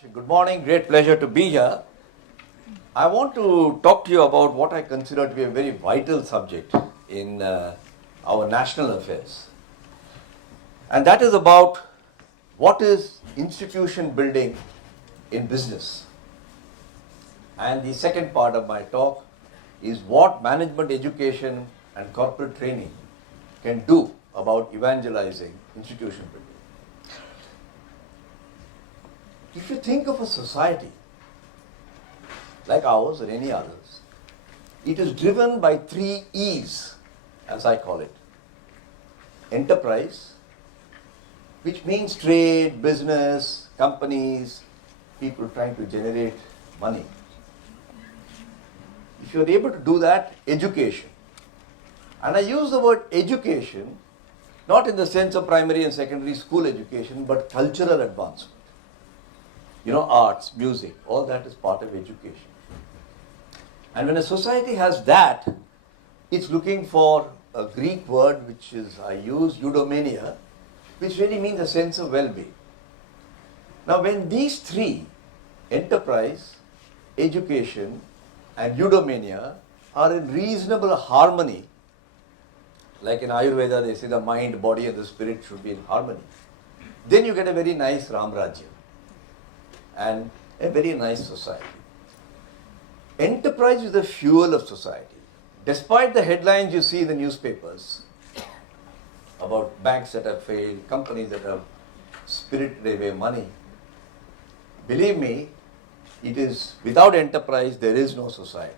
Good morning. Great pleasure to be here. I want to talk to you about what I consider to be a very vital subject in our national affairs. And that is about what is institution building in business. And the second part of my talk is what management education and corporate training can do about evangelizing institution building. If you think of a society like ours or any others, it is driven by 3 E's, as I call it. Enterprise, which means trade, business, companies, people trying to generate money. If you are able to do that, education. And I use the word education not in the sense of primary and secondary school education, but cultural advancement. Arts, music, all that is part of education. And when a society has that, it's looking for a Greek word which is, I use, eudaimonia, which really means a sense of well-being. Now when these 3, enterprise, education and eudaimonia, are in reasonable harmony, like in Ayurveda they say the mind, body and the spirit should be in harmony, then you get a very nice Ramrajya and a very nice society. Enterprise is the fuel of society. Despite the headlines you see in the newspapers about banks that have failed, companies that have spirited away money, believe me, it is without enterprise there is no society.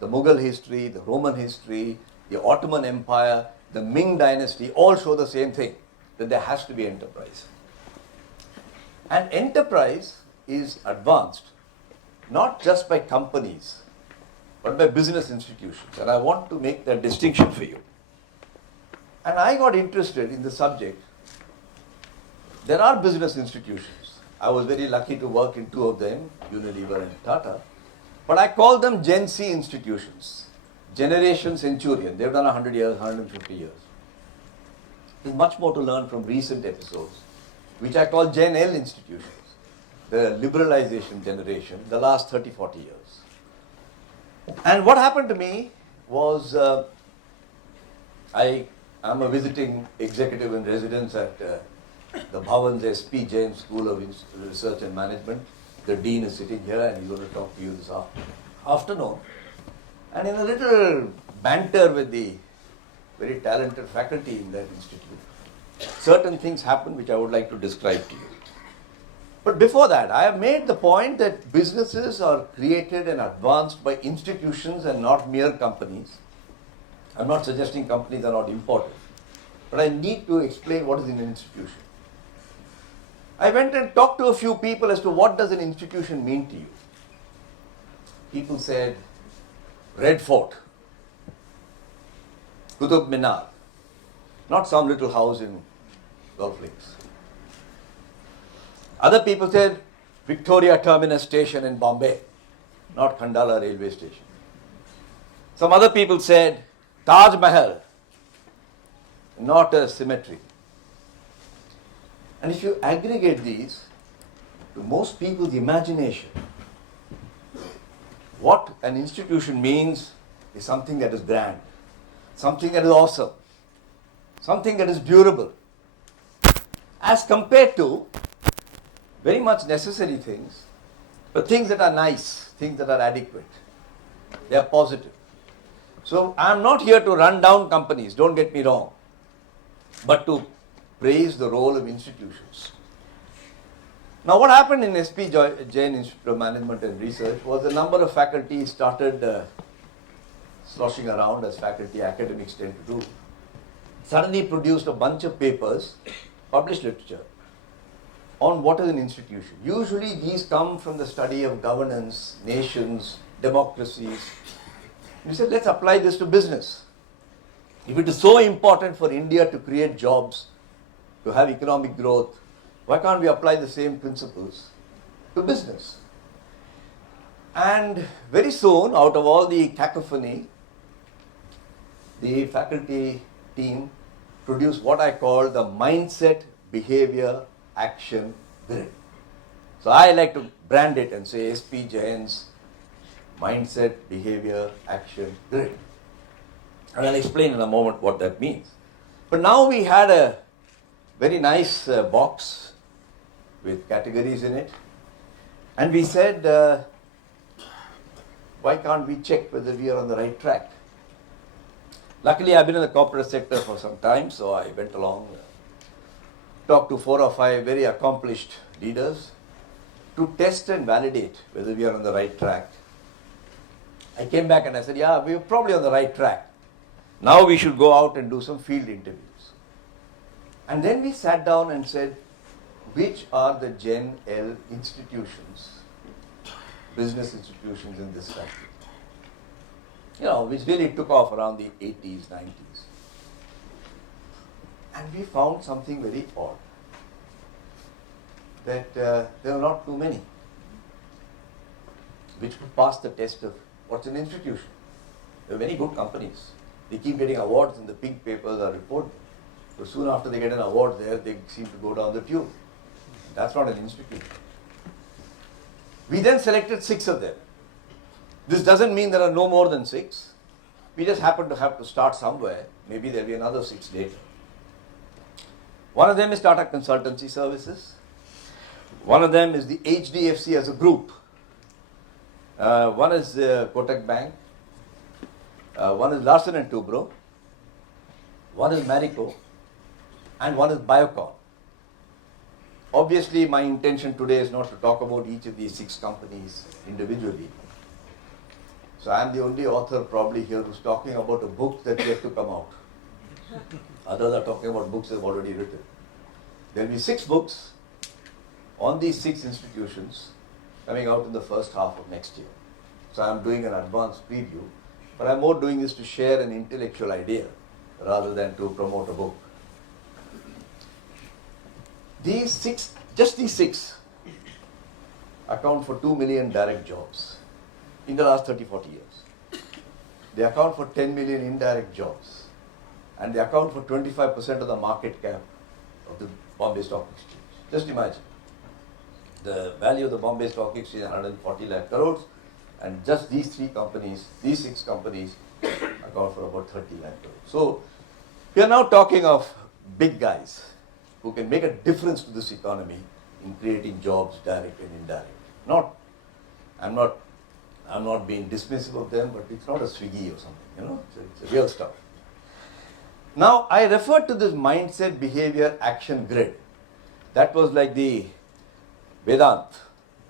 The Mughal history, the Roman history, the Ottoman Empire, the Ming dynasty all show the same thing, that there has to be enterprise. And enterprise is advanced not just by companies, but by business institutions. And I want to make that distinction for you. And I got interested in the subject. There are business institutions. I was very lucky to work in 2 of them, Unilever and Tata. But I call them Gen C institutions. Generation Centurion. They've done 100 years, 150 years. There's much more to learn from recent episodes, which I call Gen L institutions. The liberalization generation, the last 30, 40 years. And what happened to me was, I am a visiting executive in residence at the Bhavan's SP Jain School of Research and Management. The dean is sitting here and he's going to talk to you this afternoon. And in a little banter with the very talented faculty in that institute, certain things happened which I would like to describe to you. But before that, I have made the point that businesses are created and advanced by institutions and not mere companies. I'm not suggesting companies are not important, but I need to explain what is an institution. I went and talked to a few people as to what does an institution mean to you. People said, Red Fort, Qutub Minar, not some little house in Golf Links. Other people said Victoria Terminus Station in Bombay, not Khandala railway station. Some other people said Taj Mahal, not a cemetery. And if you aggregate these, to most people's imagination, what an institution means is something that is grand, something that is awesome, something that is durable, as compared to very much necessary things, but things that are nice, things that are adequate. They are positive. So I am not here to run down companies, don't get me wrong, but to praise the role of institutions. Now what happened in SP Jain Institute of Management and Research was a number of faculty started sloshing around as faculty academics tend to do. Suddenly produced a bunch of papers, published literature, on what is an institution. Usually these come from the study of governance, nations, democracies. We said, let's apply this to business. If it is so important for India to create jobs, to have economic growth, why can't we apply the same principles to business? And very soon, out of all the cacophony, the faculty team produced what I call the mindset, behavior, action, grid. So I like to brand it and say SP Jain's mindset, behavior, action, grit. And I'll explain in a moment what that means. But now we had a very nice box with categories in it. And we said, why can't we check whether we are on the right track? Luckily, I've been in the corporate sector for some time, so I went along, talked to 4 or 5 very accomplished leaders to test and validate whether we are on the right track. I came back and I said, yeah, we're probably on the right track. Now we should go out and do some field interviews. And then we sat down and said, which are the Gen L institutions, business institutions in this country? Which really took off around the 80s, 90s. And we found something very odd, that there are not too many which could pass the test of what's an institution. There are many good companies. They keep getting awards in the pink papers or report. So soon after they get an award there, they seem to go down the tube. That's not an institution. We then selected 6 of them. This doesn't mean there are no more than 6. We just happen to have to start somewhere. Maybe there'll be another 6 later. One of them is Tata Consultancy Services. One of them is the HDFC as a group. One is Kotak Bank. One is Larsen & Toubro. One is Marico. And one is Biocon. Obviously, my intention today is not to talk about each of these 6 companies individually. So I am the only author probably here who's talking about a book that's yet to come out. Others are talking about books they've already written. There will be 6 books on these 6 institutions coming out in the first half of next year. So I'm doing an advanced preview, but I'm more doing this to share an intellectual idea rather than to promote a book. These 6, just these 6, account for 2 million direct jobs in the last 30-40 years. They account for 10 million indirect jobs. And they account for 25% of the market cap of the Bombay Stock Exchange. Just imagine. The value of the Bombay Stock Exchange is 140 lakh crores. And just these 3 companies, these 6 companies, account for about 30 lakh crores. So, we are now talking of big guys who can make a difference to this economy in creating jobs, direct and indirect. I'm not being dismissive of them, but it's not a Swiggy or something, it's real stuff. Now, I referred to this mindset, behavior, action grid. That was like the Vedant.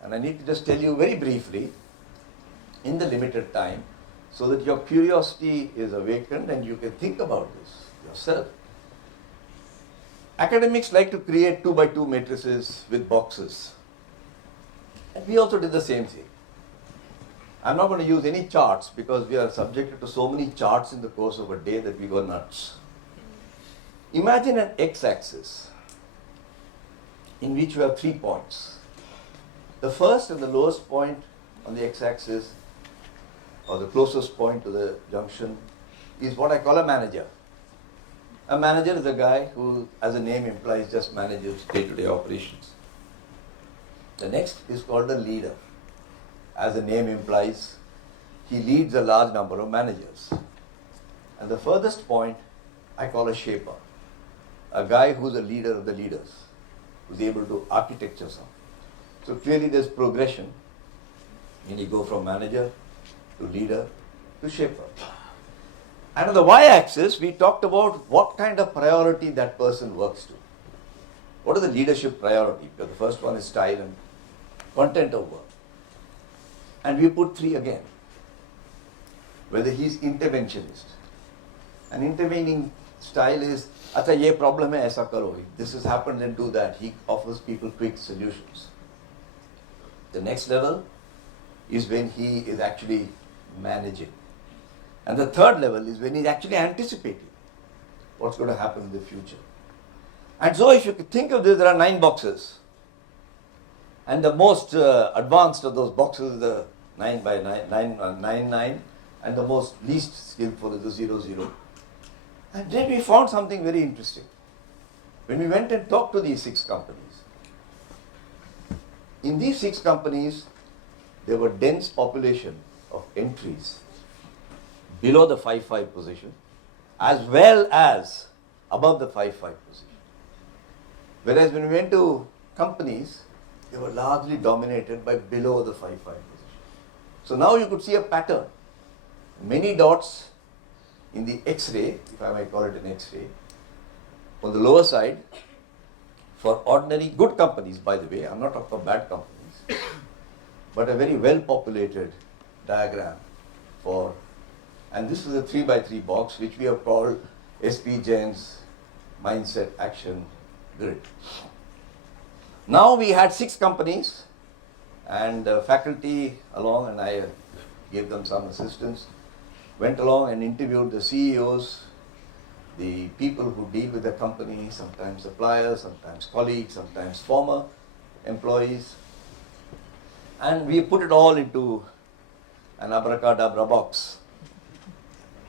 And I need to just tell you very briefly, in the limited time, so that your curiosity is awakened and you can think about this yourself. Academics like to create 2x2 matrices with boxes. And we also did the same thing. I'm not going to use any charts because we are subjected to so many charts in the course of a day that we go nuts. Imagine an x-axis in which you have 3 points. The first and the lowest point on the x-axis, or the closest point to the junction, is what I call a manager. A manager is a guy who, as the name implies, just manages day-to-day operations. The next is called a leader. As the name implies, he leads a large number of managers. And the furthest point, I call a shaper. A guy who's a leader of the leaders, who's able to architecture something. So clearly there's progression when you go from manager to leader to shaper. And on the y-axis, we talked about what kind of priority that person works to. What is the leadership priority? Because the first one is style and content of work. And we put 3 again. Whether he's interventionist. An intervening style is, acha ye problem hai, aisa karo. This has happened, then do that. He offers people quick solutions. The next level is when he is actually managing. And the third level is when he's actually anticipating what's going to happen in the future. And so if you think of this, there are 9 boxes. And the most advanced of those boxes is the 9 by 9, and the most least skillful is the 0, 0. And then we found something very interesting. When we went and talked to these 6 companies, In these 6 companies, there were dense population of entries below the 5-5 position as well as above the 5-5 position. Whereas when we went to companies, they were largely dominated by below the 5-5 position. So now you could see a pattern. Many dots in the X-ray, if I might call it an X-ray, on the lower side for ordinary good companies, by the way, I'm not talking about bad companies, but a very well populated diagram for, and this is a 3x3 box which we have called SP Jain's Mindset Action Grid. Now we had 6 companies and faculty along, and I gave them some assistance, went along and interviewed the CEOs, the people who deal with the company, sometimes suppliers, sometimes colleagues, sometimes former employees, and we put it all into an abracadabra box.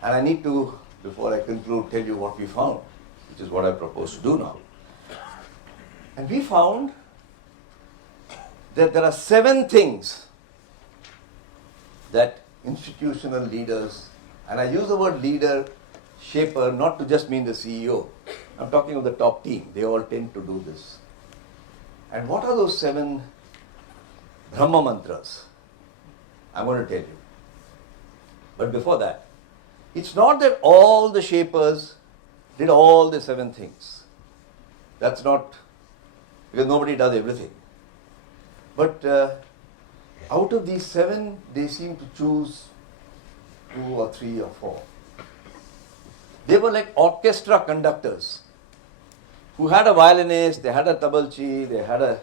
And I need to, before I conclude, tell you what we found, which is what I propose to do now. And we found that there are 7 things that institutional leaders, and I use the word leader, shaper, not to just mean the CEO. I'm talking of the top team. They all tend to do this. And what are those 7 Brahma mantras? I'm going to tell you. But before that, it's not that all the shapers did all the 7 things. That's not, because nobody does everything. But out of these 7, they seem to choose 2 or 3 or 4. They were like orchestra conductors who had a violinist, they had a tabalchi, they had a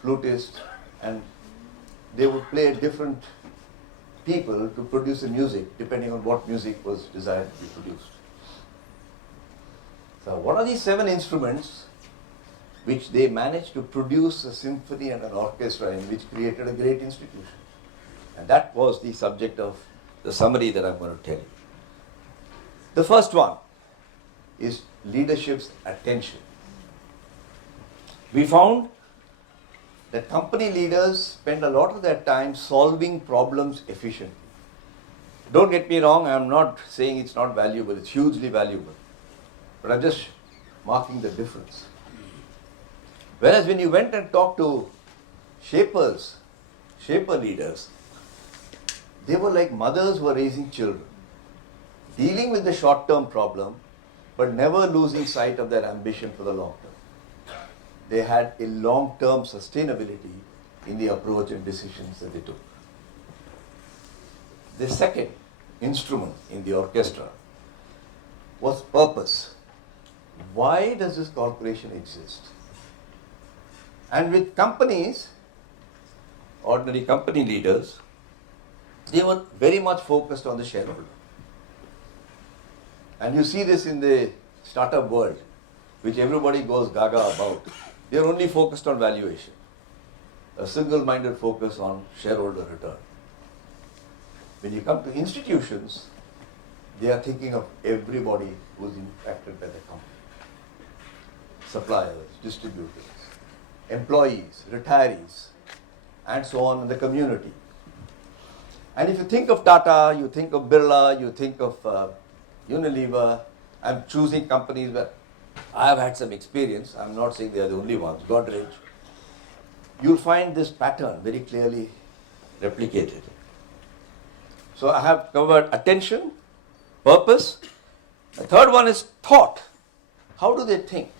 flutist, and they would play different people to produce the music depending on what music was desired to be produced. So what are these 7 instruments which they managed to produce a symphony and an orchestra in, which created a great institution? And that was the subject of the summary that I'm going to tell you. The first one is leadership's attention. We found that company leaders spend a lot of their time solving problems efficiently. Don't get me wrong, I'm not saying it's not valuable, it's hugely valuable. But I'm just marking the difference. Whereas when you went and talked to shaper leaders, they were like mothers who were raising children, dealing with the short-term problem, but never losing sight of their ambition for the long term. They had a long-term sustainability in the approach and decisions that they took. The second instrument in the orchestra was purpose. Why does this corporation exist? And with companies, ordinary company leaders, they were very much focused on the shareholder. And you see this in the startup world, which everybody goes gaga about. They are only focused on valuation, a single-minded focus on shareholder return. When you come to institutions, they are thinking of everybody who is impacted by the company. Suppliers, distributors, employees, retirees, and so on in the community. And if you think of Tata, you think of Birla, you think of Unilever, I'm choosing companies where I have had some experience, I'm not saying they are the only ones, Godrej. You'll find this pattern very clearly replicated. So I have covered attention, purpose. The third one is thought. How do they think?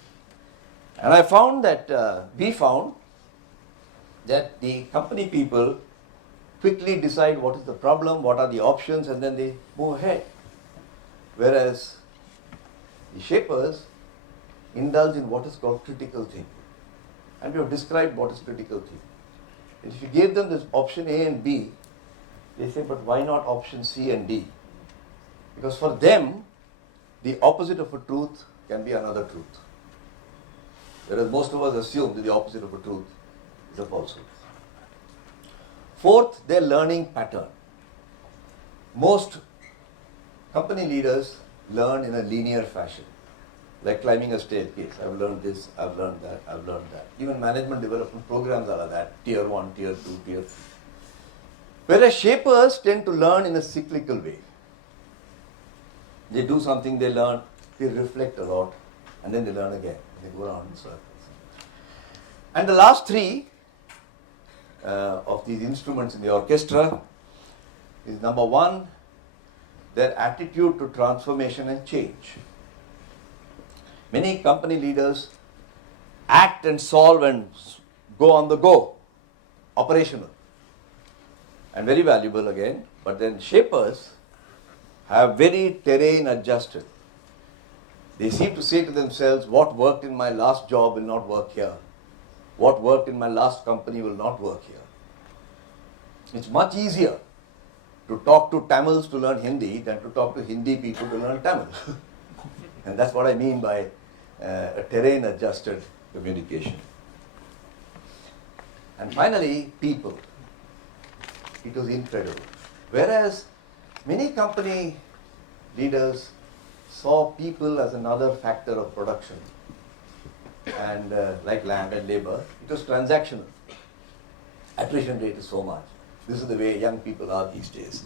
And I found that, we found that the company people quickly decide what is the problem, what are the options, and then they move ahead. Whereas the shapers indulge in what is called critical thinking. And we have described what is critical thinking. And if you gave them this option A and B, they say, but why not option C and D? Because for them, the opposite of a truth can be another truth. Whereas most of us assume that the opposite of a truth is a falsehood. Fourth, their learning pattern. Most company leaders learn in a linear fashion. Like climbing a staircase. I've learned this, I've learned that, I've learned that. Even management development programs are like that. Tier 1, Tier 2, Tier 3. Whereas shapers tend to learn in a cyclical way. They do something, they learn, they reflect a lot, and then they learn again. They go around in circles. And the last three of these instruments in the orchestra is number one, their attitude to transformation and change. Many company leaders act and solve and go on the go, operational, and very valuable again. But then shapers have very terrain adjusted. They seem to say to themselves, what worked in my last job will not work here. What worked in my last company will not work here. It's much easier to talk to Tamils to learn Hindi than to talk to Hindi people to learn Tamil. And that's what I mean by a terrain adjusted communication. And finally, people. It was incredible. Whereas many company leaders saw people as another factor of production, and like land and labor, it was transactional. Attrition rate is so much. This is the way young people are these days.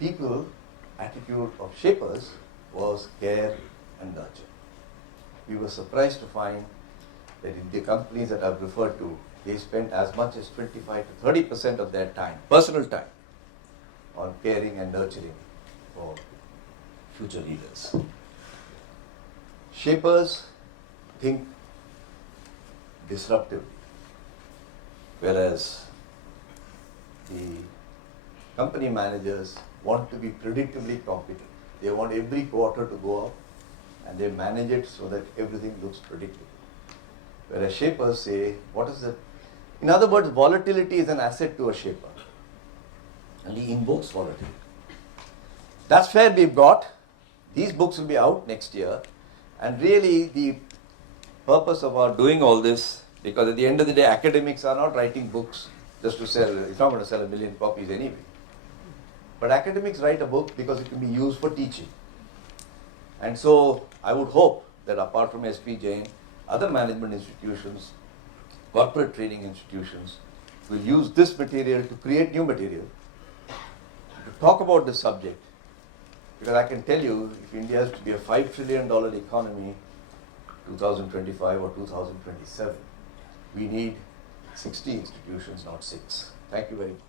People, attitude of shapers was care and nurture. We were surprised to find that in the companies that I've referred to, they spent as much as 25 to 30% of their time, personal time, on caring and nurturing for future leaders. Shapers think disruptively, whereas the company managers want to be predictably competent. They want every quarter to go up, and they manage it so that everything looks predictable. Whereas shapers say, what is the... In other words, volatility is an asset to a shaper, and he invokes volatility. That's where we've got. These books will be out next year, and really the purpose of our doing all this, because at the end of the day, academics are not writing books just to sell. It's not going to sell 1 million copies anyway. But academics write a book because it can be used for teaching. And so I would hope that apart from SP Jain, other management institutions, corporate training institutions will use this material to create new material, to talk about this subject. Because I can tell you, if India is to be a $5 trillion economy 2025 or 2027, we need 60 institutions, not 6. Thank you very much.